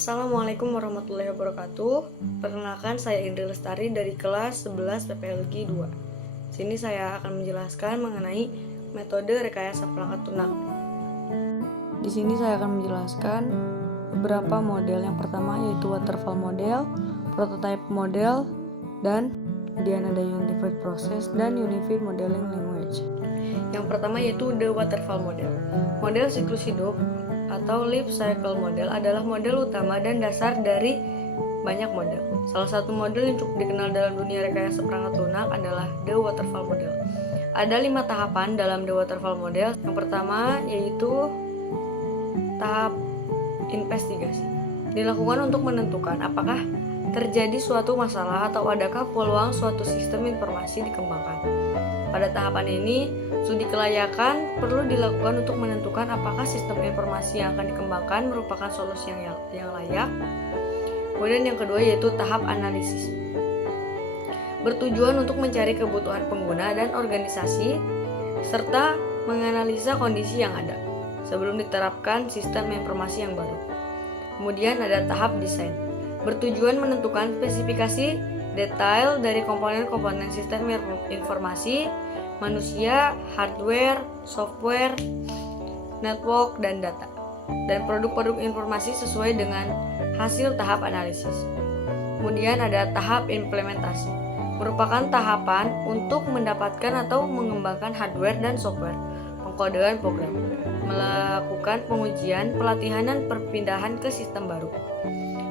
Assalamualaikum warahmatullahi wabarakatuh. Perkenalkan, saya Indri Lestari dari kelas 11 PPLG 2. Sini saya akan menjelaskan mengenai metode rekayasa perangkat lunak. Di sini saya akan menjelaskan beberapa model. Yang pertama yaitu waterfall model, prototype model, dan kemudian ada unified process dan unified modeling language. Yang pertama yaitu the waterfall model. Model siklus hidup atau life cycle model adalah model utama dan dasar dari banyak model. Salah satu model yang cukup dikenal dalam dunia rekayasa perangkat lunak adalah the waterfall model. Ada 5 tahapan dalam the waterfall model. Yang pertama yaitu tahap investigasi. Dilakukan untuk menentukan apakah terjadi suatu masalah atau adakah peluang suatu sistem informasi dikembangkan. Pada tahapan ini, studi kelayakan perlu dilakukan untuk menentukan apakah sistem informasi yang akan dikembangkan merupakan solusi yang layak. Kemudian yang kedua yaitu tahap analisis. Bertujuan untuk mencari kebutuhan pengguna dan organisasi serta menganalisa kondisi yang ada sebelum diterapkan sistem informasi yang baru. Kemudian ada tahap desain. Bertujuan menentukan spesifikasi detail dari komponen-komponen sistem informasi, manusia, hardware, software, network, dan data, dan produk-produk informasi sesuai dengan hasil tahap analisis. Kemudian ada tahap implementasi, merupakan tahapan untuk mendapatkan atau mengembangkan hardware dan software, pengkodean program, melakukan pengujian, pelatihan, dan perpindahan ke sistem baru.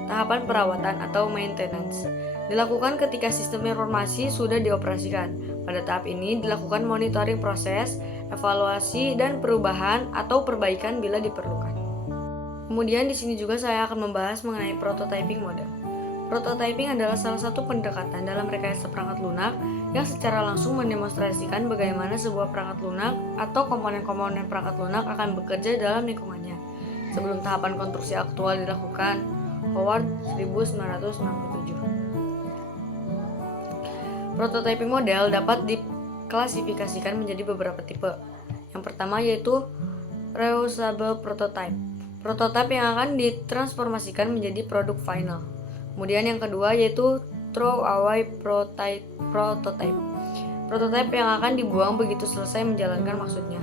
Tahapan perawatan atau maintenance dilakukan ketika sistem informasi sudah dioperasikan. Pada tahap ini dilakukan monitoring proses, evaluasi, dan perubahan atau perbaikan bila diperlukan. Kemudian di sini juga saya akan membahas mengenai prototyping model. Prototyping adalah salah satu pendekatan dalam rekayasa perangkat lunak yang secara langsung mendemonstrasikan bagaimana sebuah perangkat lunak atau komponen-komponen perangkat lunak akan bekerja dalam lingkungannya. Sebelum tahapan konstruksi aktual dilakukan, Howard 1997. Prototyping model dapat diklasifikasikan menjadi beberapa tipe. Yang pertama yaitu reusable prototype. Prototype yang akan ditransformasikan menjadi produk final. Kemudian yang kedua yaitu throwaway prototype. Prototype yang akan dibuang begitu selesai menjalankan maksudnya.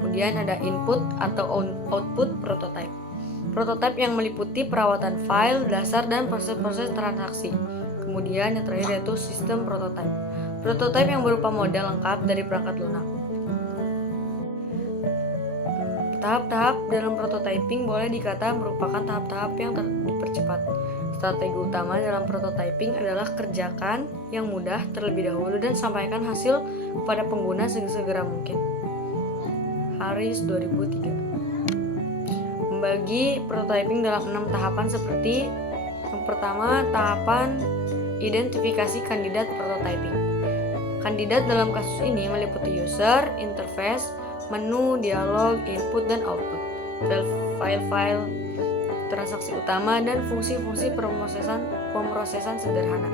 Kemudian ada input atau output prototype. Prototype yang meliputi perawatan file, dasar, dan proses-proses transaksi. Kemudian yang terakhir yaitu sistem prototype. Prototype yang berupa model lengkap dari perangkat lunak. Tahap-tahap dalam prototyping boleh dikata merupakan tahap-tahap yang dipercepat. Strategi utama dalam prototyping adalah kerjakan yang mudah terlebih dahulu dan sampaikan hasil kepada pengguna sesegera mungkin. Harris 2003. Membagi prototyping dalam 6 tahapan seperti yang pertama, tahapan identifikasi kandidat prototyping. Kandidat dalam kasus ini meliputi user, interface, menu, dialog, input, dan output, file-file, transaksi utama, dan fungsi-fungsi pemrosesan sederhana.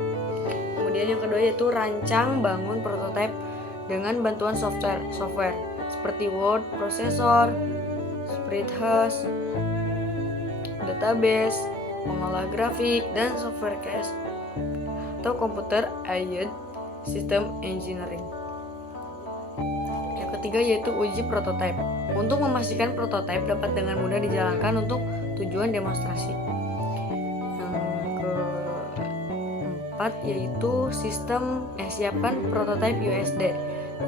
Kemudian yang kedua yaitu rancang bangun prototype dengan bantuan software seperti word processor, spreadsheet, database, pengolah grafik, dan software cache atau computer aided system engineering. Yang ketiga yaitu uji prototype. Untuk memastikan prototype dapat dengan mudah dijalankan untuk tujuan demonstrasi. Yang keempat yaitu siapkan prototype USD,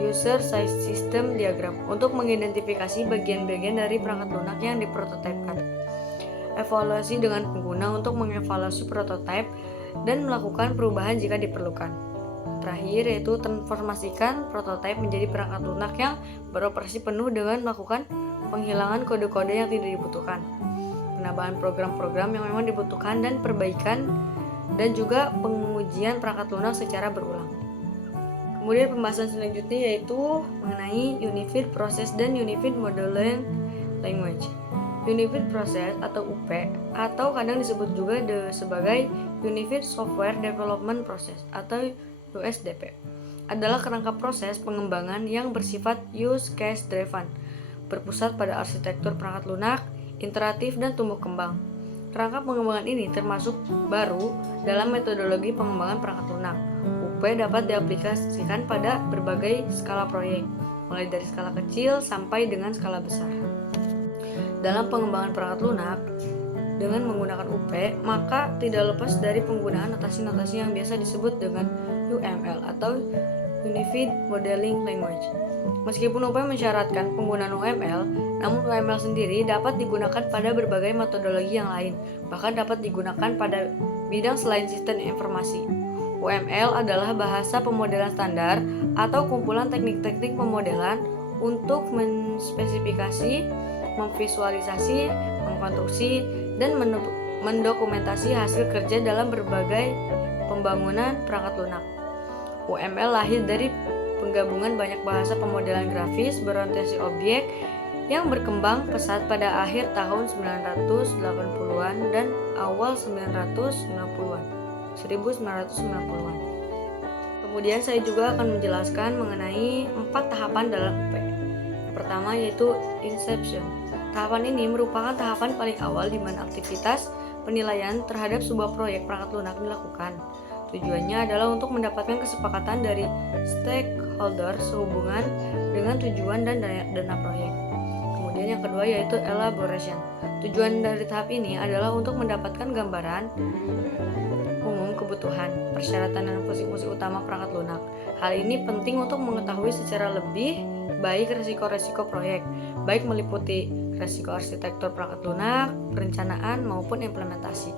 User Size System Diagram, untuk mengidentifikasi bagian-bagian dari perangkat lunak yang diprototipekan. Evaluasi dengan pengguna untuk mengevaluasi prototipe dan melakukan perubahan jika diperlukan. Terakhir yaitu transformasikan prototipe menjadi perangkat lunak yang beroperasi penuh dengan melakukan penghilangan kode-kode yang tidak dibutuhkan, penambahan program-program yang memang dibutuhkan, dan perbaikan dan juga pengujian perangkat lunak secara berulang. Kemudian pembahasan selanjutnya yaitu mengenai Unified Process dan Unified Modeling Language. Unified Process atau UP atau kadang disebut juga sebagai Unified Software Development Process atau USDP adalah kerangka proses pengembangan yang bersifat use case driven, berpusat pada arsitektur perangkat lunak, iteratif, dan tumbuh kembang. Kerangka pengembangan ini termasuk baru dalam metodologi pengembangan perangkat lunak. UP dapat diaplikasikan pada berbagai skala proyek, mulai dari skala kecil sampai dengan skala besar. Dalam pengembangan perangkat lunak, dengan menggunakan UP, maka tidak lepas dari penggunaan notasi-notasi yang biasa disebut dengan UML atau Unified Modeling Language. Meskipun UP mensyaratkan penggunaan UML, namun UML sendiri dapat digunakan pada berbagai metodologi yang lain, bahkan dapat digunakan pada bidang selain sistem informasi. UML adalah bahasa pemodelan standar atau kumpulan teknik-teknik pemodelan untuk menspesifikasi, memvisualisasi, mengkonstruksi, dan mendokumentasi hasil kerja dalam berbagai pembangunan perangkat lunak. UML lahir dari penggabungan banyak bahasa pemodelan grafis berorientasi objek yang berkembang pesat pada akhir tahun 1980-an dan awal 1990-an. Kemudian saya juga akan menjelaskan mengenai 4 tahapan dalam UP. Pertama yaitu Inception. Tahapan ini merupakan tahapan paling awal di mana aktivitas penilaian terhadap sebuah proyek perangkat lunak dilakukan. Tujuannya adalah untuk mendapatkan kesepakatan dari stakeholder sehubungan dengan tujuan dan dana proyek. Kemudian yang kedua yaitu Elaboration. Tujuan dari tahap ini adalah untuk mendapatkan gambaran umum kebutuhan, persyaratan dan fungsi-fungsi utama perangkat lunak. Hal ini penting untuk mengetahui secara lebih baik risiko-risiko proyek, baik meliputi risiko arsitektur perangkat lunak, perencanaan maupun implementasi.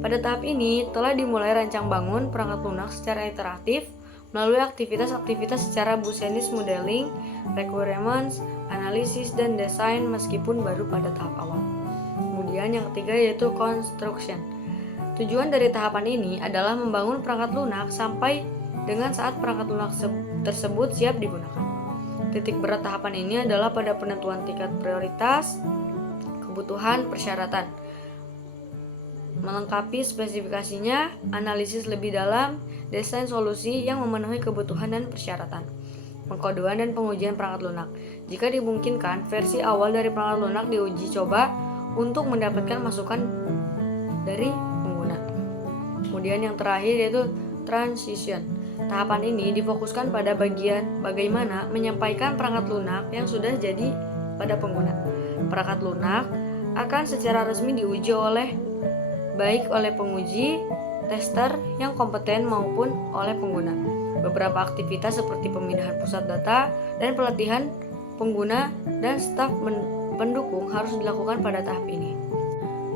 Pada tahap ini telah dimulai rancang bangun perangkat lunak secara interaktif melalui aktivitas-aktivitas secara Business Modeling, Requirements, Analisis, dan Desain meskipun baru pada tahap awal. Kemudian yang ketiga yaitu Construction. Tujuan dari tahapan ini adalah membangun perangkat lunak sampai dengan saat perangkat lunak tersebut siap digunakan. Titik berat tahapan ini adalah pada penentuan tingkat prioritas, kebutuhan, persyaratan, melengkapi spesifikasinya, analisis lebih dalam, desain solusi yang memenuhi kebutuhan dan persyaratan, pengkodean dan pengujian perangkat lunak. Jika dimungkinkan, versi awal dari perangkat lunak diuji coba untuk mendapatkan masukan dari pengguna. Kemudian yang terakhir yaitu Transition. Tahapan ini difokuskan pada bagian bagaimana menyampaikan perangkat lunak yang sudah jadi pada pengguna. Perangkat lunak akan secara resmi diuji baik oleh penguji, tester yang kompeten maupun oleh pengguna. Beberapa aktivitas seperti pemindahan pusat data dan pelatihan pengguna dan staf pendukung harus dilakukan pada tahap ini.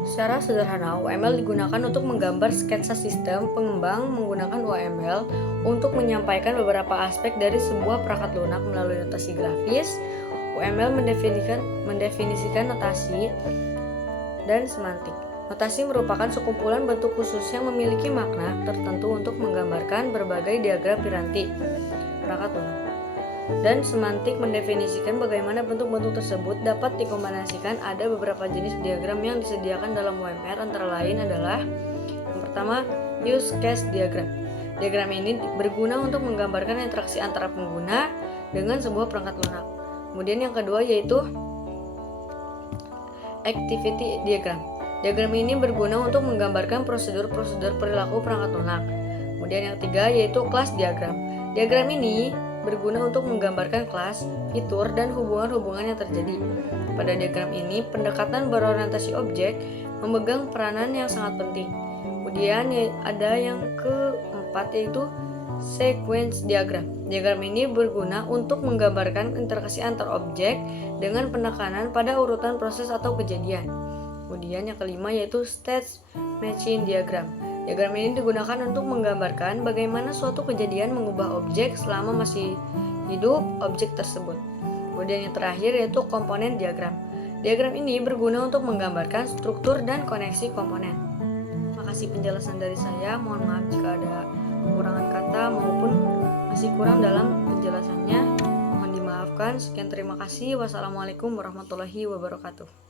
Secara sederhana, UML digunakan untuk menggambar sketsa sistem pengembang menggunakan UML untuk menyampaikan beberapa aspek dari sebuah perangkat lunak melalui notasi grafis. UML mendefinisikan notasi dan semantik. Notasi merupakan sekumpulan bentuk khusus yang memiliki makna tertentu untuk menggambarkan berbagai diagram piranti perangkat lunak. Dan semantik mendefinisikan bagaimana bentuk-bentuk tersebut dapat dikombinasikan. Ada beberapa jenis diagram yang disediakan dalam UML, antara lain adalah yang pertama, use case diagram. Diagram ini berguna untuk menggambarkan interaksi antara pengguna dengan sebuah perangkat lunak. Kemudian yang kedua yaitu activity diagram. Diagram ini berguna untuk menggambarkan prosedur-prosedur perilaku perangkat lunak. Kemudian yang ketiga yaitu class diagram. Diagram ini berguna untuk menggambarkan kelas, fitur, dan hubungan-hubungan yang terjadi. Pada diagram ini, pendekatan berorientasi objek memegang peranan yang sangat penting. Kemudian ada yang keempat yaitu sequence diagram. Diagram ini berguna untuk menggambarkan interaksi antar objek dengan penekanan pada urutan proses atau kejadian. Kemudian yang kelima yaitu state matching diagram. Diagram ini digunakan untuk menggambarkan bagaimana suatu kejadian mengubah objek selama masih hidup objek tersebut. Kemudian yang terakhir yaitu komponen diagram. Diagram ini berguna untuk menggambarkan struktur dan koneksi komponen. Makasih penjelasan dari saya. Mohon maaf jika ada kekurangan kata maupun masih kurang dalam penjelasannya. Mohon dimaafkan. Sekian, terima kasih. Wassalamualaikum warahmatullahi wabarakatuh.